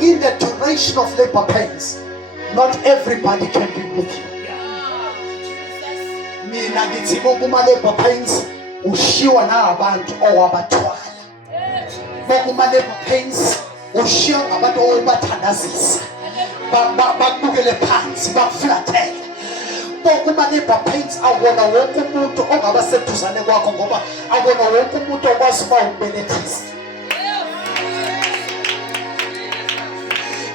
in the duration of labor pains, not everybody can be with you. Mina ngithi kuma labor pains ushiwa na abantu owabathwala. Kuma labor pains ushiwa ngabantu owabathandazisa. Bakubukele phansi, bakuflathele. Kuma labor pains awona wonke umuntu ongaba seduzane kwakho ngoba awona wonke umuntu okwazi ukuba umbelethisi.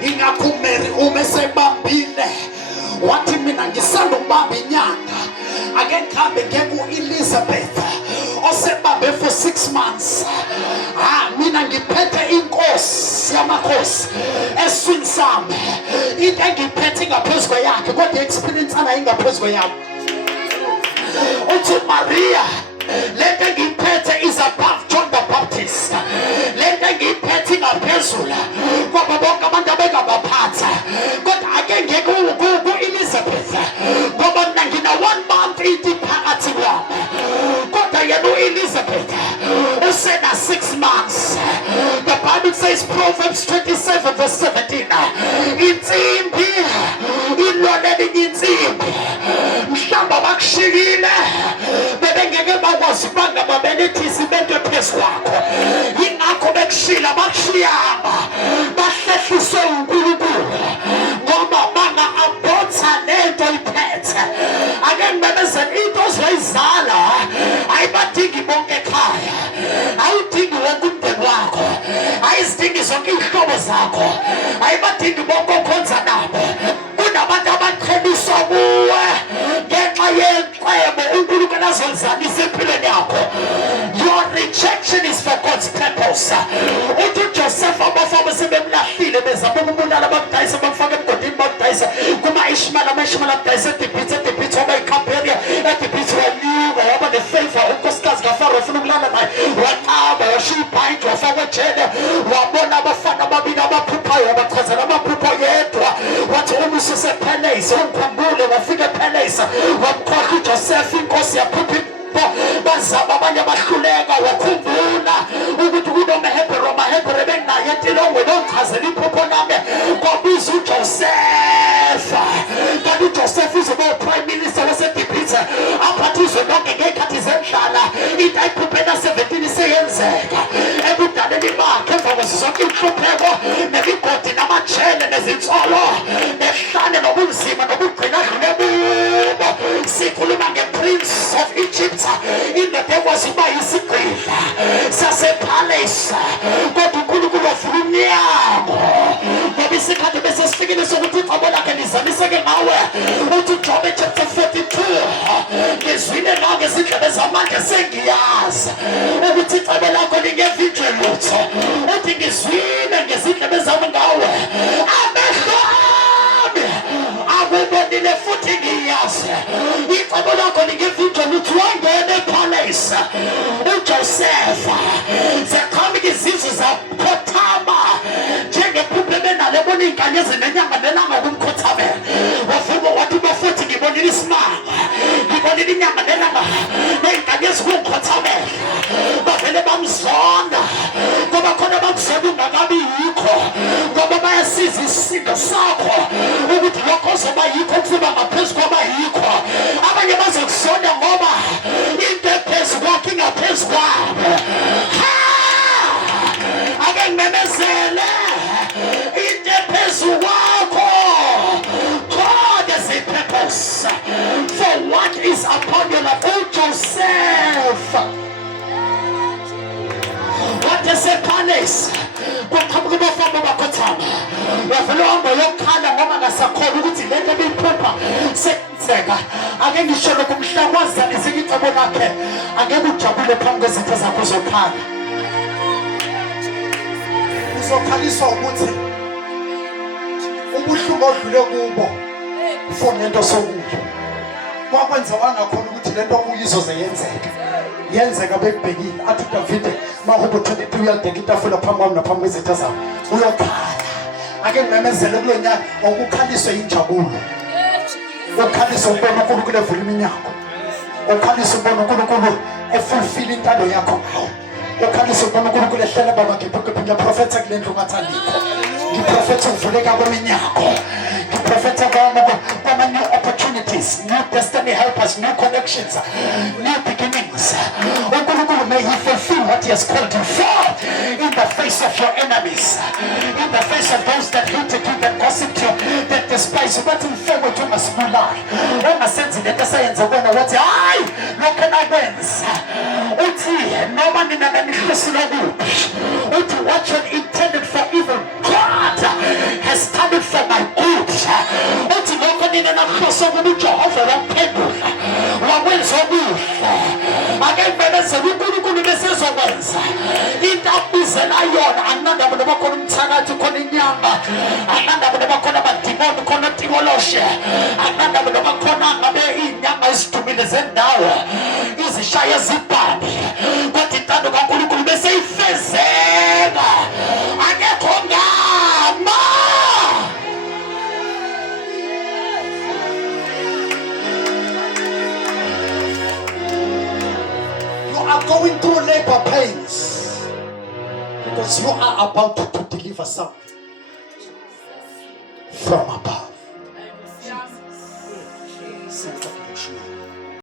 Ingakumeri umesebambile wathi mina ngisanda ukubamba inyanga ake ngikhambe ngiye Elizabeth osebambe for 6 months. Mina ngiphethe inkosi yamakhosi eswini sami into engiphethe ngaphezu kwakhe kodwa experience ana ingaphezu kwami. Uthi Maria lento engiphethe is above John the Baptist. Lento engiphethe ngaphezulu kwaba bonke abantu abengabaphatha kodwa ake ngiye ku Elizabeth ngoba mina ngina 1 month ithi phakathi kwami kodwa yena Elizabeth usena 6 months. The Bible says Proverbs 27 verse 17 insimbi ilolele insimbi mhlamba bakushikile bebengeke bakwazi banga babelethisi bento phezu kwakho ingakho bekushila bakushiyama bahlehliswe uNkulunkulu ngoba banga abotha lento iphethe ake ngibezele into ozoyizala ayibadingi bonke ekhaya ayidingi wonke umndeni wakho ayizidingi zonke izihlobo zakho ayibadingi bonke okhonza nabo kunabantu abaqheliswa kuwe ngenxa yenxebo uNkulunkulu azolizalisa empilweni yakho. Your rejection is for God's purpose. Uthi uJoseph abafana sebemlahlile bezama ukubulala abadayisa bamfaka emgodini babudayisa kuma Ishmael amashimala abadayisa eDibhithe abayikhamperia eDibhithe waliwa waba nefavor unkosikazi kaFaro ufuna ukulala naye waqaba washibhayi wafaka ejele wabona abafana ababili abaphuphayo abachazela amaphupho yedwa wathi umususe palace ungikhumbule wafika palace wamkhohlwa uJoseph inkosi yaphupha bazaba abanye bahluleka wakhumbula ukuthi kunomhebheru amahebheru bengaye entilongwe nochazela iphupho nami kwabiza uJoseph kanti uJoseph uzoba prime minister waseDibhithe aphathizwe lonke ngey'khathi zendlala into ayiphuphela 17 iseyenzeka ebudaleni bakhe emva kwazo zonke inhlupheko nemigodi namajele nezinsolo nehlane nobunzima nobugcina adlule bubo sikhuluma nge-Prince of Egypt indoda ekwazi ukuba yisigqila sasepalace kodwa uNkulunkulu wavula umnyango ngoba isikhathi bese sifikile sokuthi icebo lakhe lizamiseke ngawe. Uthi Job chapter 42 ngizwile nange izindlebe zamandla sengiyazi ukuthi icebo lakho lingevinjwe lutho. Uthi ngizwile ngezindlebe zami ngawe amehlo ami akubonile futhi ngiyazi icebo lakho lingevinjwe lutho. Wangena epalace uJoseph zeqhamika izizwe zaphothama njengephupho benalo ebona inkanyezi nenyanga nelanga kumkhothamela wafuma wathi bafuthi ngibonile isimanga ngibonile inyanga nelanga neinkanyezi kumkhothamela bavele bamzonda ngoba khona bakuzona ungakabi yikho ngoba bayasiza isisindo sakho ukuthi lokho ozoba yikho kufuba ngaphezu kwaba yikho. Abanye bazokuzonda ngoba into ephezu kwakho ingaphezu kwabo. Ake ngimemezele into ephezu kwakho. God has a purpose for what is upon your life. Oh Joseph, what is a palace? Kwaqhamuka abafana bakhothama wavele uhamba yokukhala ngoba ngasakhona ukuthi lento ebiphupha senzeka. Ake ngisho lokhu mhlawumbe wazalisa icebo lakhe angeke ujabule phambi kwezitho zakho zokhala. Uzokhaliswa ukuthi ubuhlungu odlule kubo ufuna lento sokuyo kwakwenza wangakhona ukuthi lento okuyizo zeyenzeka yenzeka bekubhekile athi uDavide mahubo 22 uyadeka itafula phambi kwami naphambi kwezitha zami uyokhala. Ake ngimemezele kulo nyaka ukukhaliswa injabulo ukhalisa ubona uNkulunkulu evula iminyango ukhalisa ubona uNkulunkulu efulfill intando yakho ukhalisa ubona uNkulunkulu ehlela baba ngiphuke ngiyaprophetha kule ndlu ngathi andikho new opportunities, new destiny helpers, new connections, new beginnings. May He fulfill what He has called you for in the face of your enemies, in the face of those that hated you, that gossiped you, that despised you, that in favor you must be lie. When I sense it, the science of when I want to, look at my wins. No man in an personal group. What you intended for evil, God has turned it for my good. No man in an personal group, Jehovah, I'm people. What wins for me? Again, Vanessa, we could do this as a wins. In that is an iron, another with the Bakum Saga to Koninyama, another with the Bakonaba Timon Konatimoloshe, another with the Bakona in Yama is to be the Zen now. Is Shaya Zipani. But it doesn't go to say Fezena. I get Konga. You are going through labor pains because you are about to deliver something.